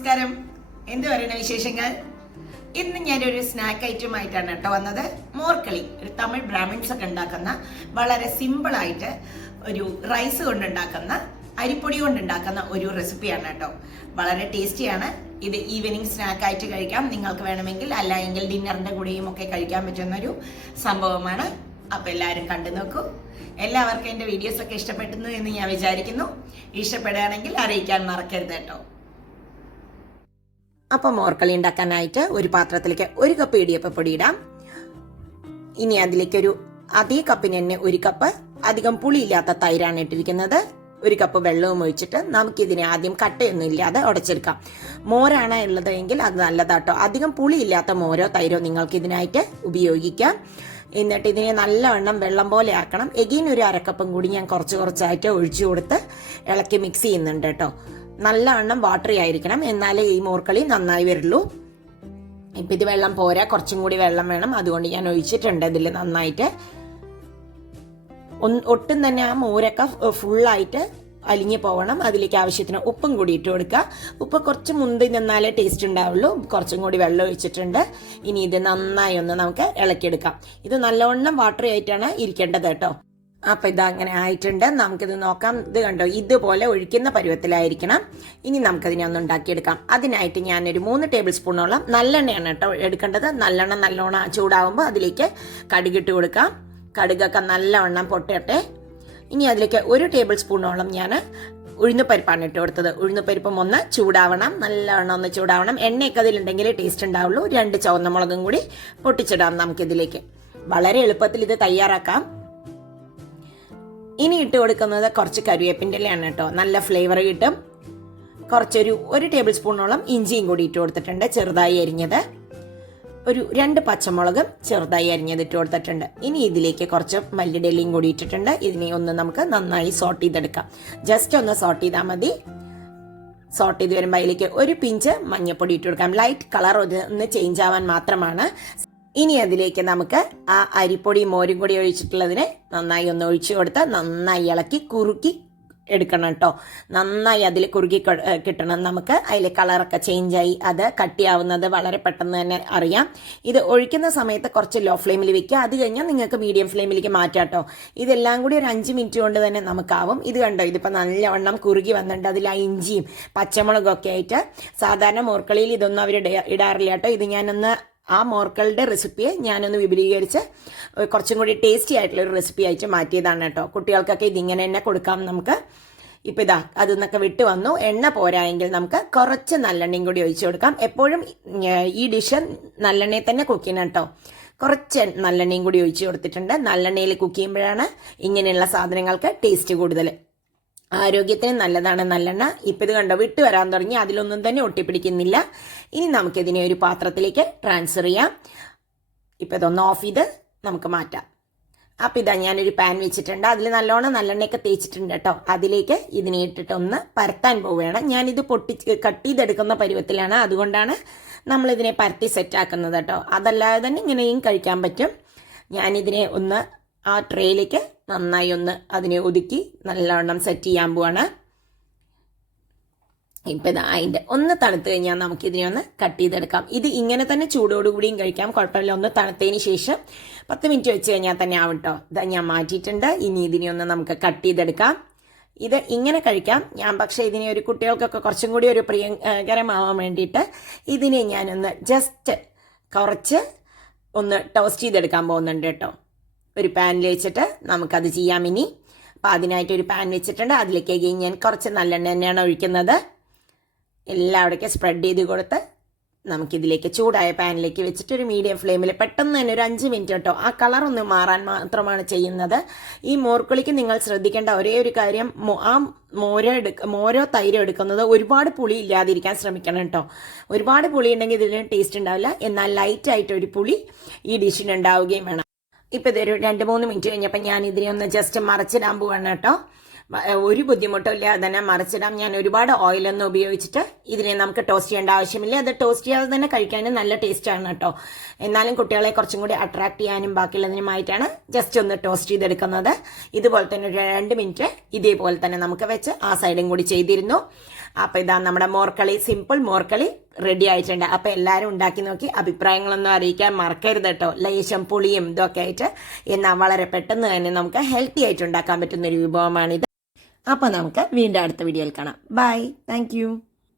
നമസ്കാരം. എന്ത് പറയുന്ന വിശേഷങ്ങൾ? ഇന്ന് ഞാനൊരു സ്നാക്ക് ഐറ്റം ആയിട്ടാണ് കേട്ടോ വന്നത്. മോർക്കളി, ഒരു തമിഴ് ബ്രാഹ്മിൻസ് ഒക്കെ ഉണ്ടാക്കുന്ന വളരെ സിമ്പിൾ ആയിട്ട് ഒരു റൈസ് കൊണ്ടുണ്ടാക്കുന്ന, അരിപ്പൊടി കൊണ്ടുണ്ടാക്കുന്ന ഒരു റെസിപ്പിയാണ് കേട്ടോ. വളരെ ടേസ്റ്റിയാണ്. ഇത് ഈവനിങ് സ്നാക്ക് ആയിട്ട് കഴിക്കാം. നിങ്ങൾക്ക് വേണമെങ്കിൽ അല്ല എങ്കിൽ ഡിന്നറിന്റെ കൂടെയും ഒക്കെ കഴിക്കാൻ പറ്റുന്ന ഒരു സംഭവമാണ്. അപ്പൊ എല്ലാവരും കണ്ടു നോക്കൂ. എല്ലാവർക്കും എൻ്റെ വീഡിയോസ് ഒക്കെ ഇഷ്ടപ്പെടുന്നു എന്ന് ഞാൻ വിചാരിക്കുന്നു. ഇഷ്ടപ്പെടുകയാണെങ്കിൽ അറിയിക്കാൻ മറക്കരുത് കേട്ടോ. അപ്പം മോർക്കളി ഉണ്ടാക്കാനായിട്ട് ഒരു പാത്രത്തിലേക്ക് 1 കപ്പ് ഇടിയപ്പപ്പൊടി ഇടാം. ഇനി അതിലേക്കൊരു അതേ കപ്പിന് തന്നെ 1 കപ്പ് അധികം പുളിയില്ലാത്ത തൈരാണ് ഇട്ടിരിക്കുന്നത്. 1 കപ്പ് വെള്ളവും ഒഴിച്ചിട്ട് നമുക്കിതിനെ ആദ്യം കട്ടയൊന്നും ഇല്ലാതെ ഉടച്ചെടുക്കാം. മോരാണ് ഉള്ളത് എങ്കിൽ അത് നല്ലതാട്ടോ. അധികം പുളിയില്ലാത്ത മോരോ തൈരോ നിങ്ങൾക്ക് ഇതിനായിട്ട് ഉപയോഗിക്കാം. എന്നിട്ട് ഇതിനെ നല്ലവണ്ണം വെള്ളം പോലെ ആക്കണം. എഗെയിൻ ഒരു 1/2 കപ്പും കൂടി ഞാൻ കുറച്ചായിട്ട് ഒഴിച്ചു കൊടുത്ത് ഇളക്കി മിക്സ് ചെയ്യുന്നുണ്ട് കേട്ടോ. നല്ലവണ്ണം വാട്ടറി ആയിരിക്കണം, എന്നാലേ ഈ മോർക്കളി നന്നായി വരുള്ളൂ. ഇപ്പം ഇത് വെള്ളം പോരാ, കുറച്ചും കൂടി വെള്ളം വേണം. അതുകൊണ്ട് ഞാൻ ഒഴിച്ചിട്ടുണ്ട് ഇതിൽ നന്നായിട്ട്. ഒട്ടും തന്നെ ആ മോരൊക്കെ ഫുള്ളായിട്ട് അലിഞ്ഞു പോകണം. അതിലേക്ക് ആവശ്യത്തിന് ഉപ്പും കൂടി ഇട്ട് കൊടുക്കുക. ഉപ്പ് കുറച്ച് മുന്തി നിന്നാലേ ടേസ്റ്റ് ഉണ്ടാവുള്ളൂ. കുറച്ചും കൂടി വെള്ളം ഒഴിച്ചിട്ടുണ്ട്. ഇനി ഇത് നന്നായി ഒന്ന് നമുക്ക് ഇളക്കിയെടുക്കാം. ഇത് നല്ലവണ്ണം വാട്ടറി ആയിട്ടാണ് ഇരിക്കേണ്ടത് കേട്ടോ. അപ്പൊ ഇതങ്ങനെ ആയിട്ടുണ്ട്. നമുക്കിത് നോക്കാം. ഇത് കണ്ടോ, ഇതുപോലെ ഒഴിക്കുന്ന പരുവത്തിലായിരിക്കണം. ഇനി നമുക്കതിനെ ഒന്ന് ഉണ്ടാക്കിയെടുക്കാം. അതിനായിട്ട് ഞാനൊരു 3 ടേബിൾ സ്പൂണോളം നല്ലെണ്ണയാണ് കേട്ടോ എടുക്കേണ്ടത്. നല്ലെണ്ണ നല്ലോണം ചൂടാവുമ്പോൾ അതിലേക്ക് കടുകിട്ട് കൊടുക്കാം. കടുകൊക്കെ നല്ലവണ്ണം പൊട്ടട്ടെ. ഇനി അതിലേക്ക് 1 ടേബിൾ സ്പൂണോളം ഞാൻ ഉഴുന്നുപരിപ്പാണ് ഇട്ട് കൊടുത്തത്. ഉഴുന്നുപരിപ്പും ഒന്ന് ചൂടാവണം, നല്ലവണ്ണം ഒന്ന് ചൂടാവണം. എണ്ണയൊക്കെ അതിലുണ്ടെങ്കിൽ ടേസ്റ്റ് ഉണ്ടാവുള്ളൂ. 2 ചുവന്ന മുളകും കൂടി പൊട്ടിച്ചിടാം നമുക്കിതിലേക്ക്. വളരെ എളുപ്പത്തിൽ ഇത് തയ്യാറാക്കാം. ഇനി ഇട്ട് കൊടുക്കുന്നത് കുറച്ച് കറിവേപ്പിൻ്റെ ഇലയാണ് കേട്ടോ. നല്ല ഫ്ലേവർ കിട്ടും. കുറച്ചൊരു 1 ടേബിൾ സ്പൂണോളം ഇഞ്ചിയും കൂടി ഇട്ട് കൊടുത്തിട്ടുണ്ട്, ചെറുതായി അരിഞ്ഞത്. ഒരു 2 പച്ചമുളകും ചെറുതായി അരിഞ്ഞത് ഇട്ട് കൊടുത്തിട്ടുണ്ട്. ഇനി ഇതിലേക്ക് കുറച്ച് മല്ലിയിലയും കൂടി ഇട്ടിട്ടുണ്ട്. ഇതിനെ ഒന്ന് നമുക്ക് നന്നായി സോട്ട് ചെയ്തെടുക്കാം. ജസ്റ്റ് ഒന്ന് സോട്ട് ചെയ്താൽ മതി. സോട്ട് ചെയ്ത് വരുമ്പോൾ അതിലേക്ക് 1 പിഞ്ച് മഞ്ഞൾപ്പൊടി ഇട്ട് കൊടുക്കാം. ലൈറ്റ് കളർ ഒന്ന് ചേഞ്ച് ആവാൻ മാത്രമാണ്. ഇനി അതിലേക്ക് നമുക്ക് ആ അരിപ്പൊടി മോരും കൂടി ഒഴിച്ചിട്ടുള്ളതിനെ നന്നായി ഒന്ന് ഒഴിച്ചു കൊടുത്ത് നന്നായി ഇളക്കി കുറുക്കി എടുക്കണം കേട്ടോ. നന്നായി അതിൽ കുറുകി കിട്ടണം നമുക്ക്. അതിൽ കളറൊക്കെ ചേഞ്ചായി അത് കട്ടിയാവുന്നത് വളരെ പെട്ടെന്ന് തന്നെ അറിയാം. ഇത് ഒഴിക്കുന്ന സമയത്ത് കുറച്ച് ലോ ഫ്ലെയിമിൽ വെക്കുക. അത് കഴിഞ്ഞാൽ നിങ്ങൾക്ക് മീഡിയം ഫ്ലെയിമിലേക്ക് മാറ്റാം കേട്ടോ. ഇതെല്ലാം കൂടി ഒരു 5 മിനിറ്റ് കൊണ്ട് തന്നെ നമുക്കാവും. ഇത് കണ്ടോ, ഇതിപ്പോൾ നല്ലവണ്ണം കുറുകി വന്നിട്ടുണ്ട്. അതിൽ ആ ഇഞ്ചിയും പച്ചമുളകും ഒക്കെ ആയിട്ട്. സാധാരണ മോർക്കളിയിൽ ഇതൊന്നും അവർ ഇടാറില്ല കേട്ടോ. ഇത് ഞാനൊന്ന് ആ മോർക്കളുടെ റെസിപ്പിയെ ഞാനൊന്ന് വിപുലീകരിച്ച് കുറച്ചും കൂടി ടേസ്റ്റി ആയിട്ടുള്ളൊരു റെസിപ്പി ആയിട്ട് മാറ്റിയതാണ് കേട്ടോ. കുട്ടികൾക്കൊക്കെ ഇതിങ്ങനെ തന്നെ കൊടുക്കാം നമുക്ക്. ഇപ്പം ഇതാ അതിന്നൊക്കെ വിട്ട് വന്നു. എണ്ണ പോരായെങ്കിൽ നമുക്ക് കുറച്ച് നല്ലെണ്ണയും കൂടി ഒഴിച്ചു കൊടുക്കാം. എപ്പോഴും ഈ ഡിഷ് നല്ലെണ്ണയിൽ തന്നെ കുക്ക് ചെയ്യണം കേട്ടോ. കുറച്ച് നല്ലെണ്ണയും കൂടി ഒഴിച്ചു കൊടുത്തിട്ടുണ്ട്. നല്ലെണ്ണയിൽ കുക്ക് ചെയ്യുമ്പോഴാണ് ഇങ്ങനെയുള്ള സാധനങ്ങൾക്ക് ടേസ്റ്റ് കൂടുതൽ. ആരോഗ്യത്തിന് നല്ലതാണ് നല്ലെണ്ണ. ഇപ്പം ഇത് കണ്ടോ, വിട്ട് വരാൻ തുടങ്ങി. അതിലൊന്നും തന്നെ ഒട്ടിപ്പിടിക്കുന്നില്ല. ഇനി നമുക്കിതിനെ ഒരു പാത്രത്തിലേക്ക് ട്രാൻസ്ഫർ ചെയ്യാം. ഇപ്പം ഇതൊന്ന് ഓഫ് ചെയ്ത് നമുക്ക് മാറ്റാം. അപ്പം ഇതാ ഞാനൊരു പാൻ വെച്ചിട്ടുണ്ട്. അതിൽ നല്ലോണം നല്ലെണ്ണയൊക്കെ തേച്ചിട്ടുണ്ട് കേട്ടോ. അതിലേക്ക് ഇതിനെ ഇട്ടിട്ട് ഒന്ന് പരത്താൻ പോവുകയാണ്. ഞാനിത് കട്ട് ചെയ്തെടുക്കുന്ന പരുവത്തിലാണ്. അതുകൊണ്ടാണ് നമ്മളിതിനെ പരത്തി സെറ്റാക്കുന്നത് കേട്ടോ. അതല്ലാതെ തന്നെ ഇങ്ങനെയും കഴിക്കാൻ പറ്റും. ഞാനിതിനെ ഒന്ന് ആ ട്രേയിലേക്ക് നന്നായി ഒന്ന് അതിനെ ഒതുക്കി നല്ലവണ്ണം സെറ്റ് ചെയ്യാൻ പോവാണ്. ഇപ്പം അതിൻ്റെ ഒന്ന് തണുത്ത് കഴിഞ്ഞാൽ നമുക്കിതിനെ ഒന്ന് കട്ട് ചെയ്തെടുക്കാം. ഇത് ഇങ്ങനെ തന്നെ ചൂടോടുകൂടിയും കഴിക്കാം, കുഴപ്പമില്ല. ഒന്ന് തണുത്തതിന് ശേഷം 10 മിനിറ്റ് വെച്ച് കഴിഞ്ഞാൽ തന്നെ ആവും കേട്ടോ. ഇതാ ഞാൻ മാറ്റിയിട്ടുണ്ട്. ഇനി ഇതിനെ ഒന്ന് നമുക്ക് കട്ട് ചെയ്തെടുക്കാം. ഇത് ഇങ്ങനെ കഴിക്കാം. ഞാൻ പക്ഷേ ഇതിനെ ഒരു കുട്ടികൾക്കൊക്കെ കുറച്ചും കൂടി ഒരു പ്രിയകരമാവാൻ വേണ്ടിയിട്ട് ഇതിനെ ഞാനൊന്ന് ജസ്റ്റ് കുറച്ച് ഒന്ന് ടോസ്റ്റ് ചെയ്തെടുക്കാൻ പോകുന്നുണ്ട് കേട്ടോ. ഒരു പാനിൽ വെച്ചിട്ട് നമുക്കത് ചെയ്യാം ഇനി. അപ്പോൾ അതിനായിട്ട് ഒരു പാൻ വെച്ചിട്ടുണ്ട്. അതിലേക്ക് ഞാൻ കുറച്ച് നല്ലെണ്ണ തന്നെയാണ് ഒഴിക്കുന്നത്. എല്ലാവിടേക്കും സ്പ്രെഡ് ചെയ്ത് കൊടുത്ത് നമുക്കിതിലേക്ക് ചൂടായ പാനിലേക്ക് വെച്ചിട്ട് ഒരു മീഡിയം ഫ്ലെയിമിൽ പെട്ടെന്ന് തന്നെ ഒരു 5 മിനിറ്റ് കേട്ടോ. ആ കളർ ഒന്ന് മാറാൻ മാത്രമാണ് ചെയ്യുന്നത്. ഈ മോർക്കളിക്ക് നിങ്ങൾ ശ്രദ്ധിക്കേണ്ട ഒരേ ഒരു കാര്യം, ആ മോരോ തൈരോ എടുക്കുന്നത് ഒരുപാട് പുളി ഇല്ലാതിരിക്കാൻ ശ്രമിക്കണം കേട്ടോ. ഒരുപാട് പുളി ഉണ്ടെങ്കിൽ ഇതിന് ടേസ്റ്റ് ഉണ്ടാവില്ല. എന്നാൽ ലൈറ്റായിട്ട് ഒരു പുളി ഈ ഡിഷിന് ഉണ്ടാവുകയും വേണം. ഇപ്പം ഇതൊരു 2-3 മിനിറ്റ് കഴിഞ്ഞപ്പോൾ ഞാൻ ഇതിനെ ഒന്ന് ജസ്റ്റ് മറിച്ചിടാൻ പോവാണ് കേട്ടോ. ഒരു ബുദ്ധിമുട്ടും ഇല്ലാതെ തന്നെ മറിച്ചിടാം. ഞാൻ ഒരുപാട് ഓയിലൊന്നും ഉപയോഗിച്ചിട്ട് ഇതിനെ നമുക്ക് ടോസ്റ്റ് ചെയ്യേണ്ട ആവശ്യമില്ല. അത് ടോസ്റ്റ് ചെയ്യാതെ തന്നെ കഴിക്കാനും നല്ല ടേസ്റ്റാണ് കേട്ടോ. എന്നാലും കുട്ടികളെ കുറച്ചും കൂടി അട്രാക്ട് ചെയ്യാനും ബാക്കിയുള്ളതിനുമായിട്ടാണ് ജസ്റ്റ് ഒന്ന് ടോസ്റ്റ് ചെയ്തെടുക്കുന്നത്. ഇതുപോലെ തന്നെ ഒരു 2 മിനിറ്റ് ഇതേപോലെ തന്നെ നമുക്ക് വെച്ച് ആ സൈഡും കൂടി ചെയ്തിരുന്നു. അപ്പോൾ ഇതാ നമ്മുടെ മോർക്കളി, സിമ്പിൾ മോർക്കളി റെഡി ആയിട്ടുണ്ട്. അപ്പോൾ എല്ലാവരും ഉണ്ടാക്കി നോക്കി അഭിപ്രായങ്ങളൊന്നും അറിയിക്കാൻ മറക്കരുത് കേട്ടോ. ലേശം പുളിയും ഇതൊക്കെ ആയിട്ട് എന്നാൽ വളരെ പെട്ടെന്ന് തന്നെ നമുക്ക് ഹെൽത്തി ആയിട്ട് ഉണ്ടാക്കാൻ പറ്റുന്ന ഒരു വിഭവമാണിത്. അപ്പോൾ നമുക്ക് വീണ്ടും അടുത്ത വീഡിയോയിൽ കാണാം. By, thank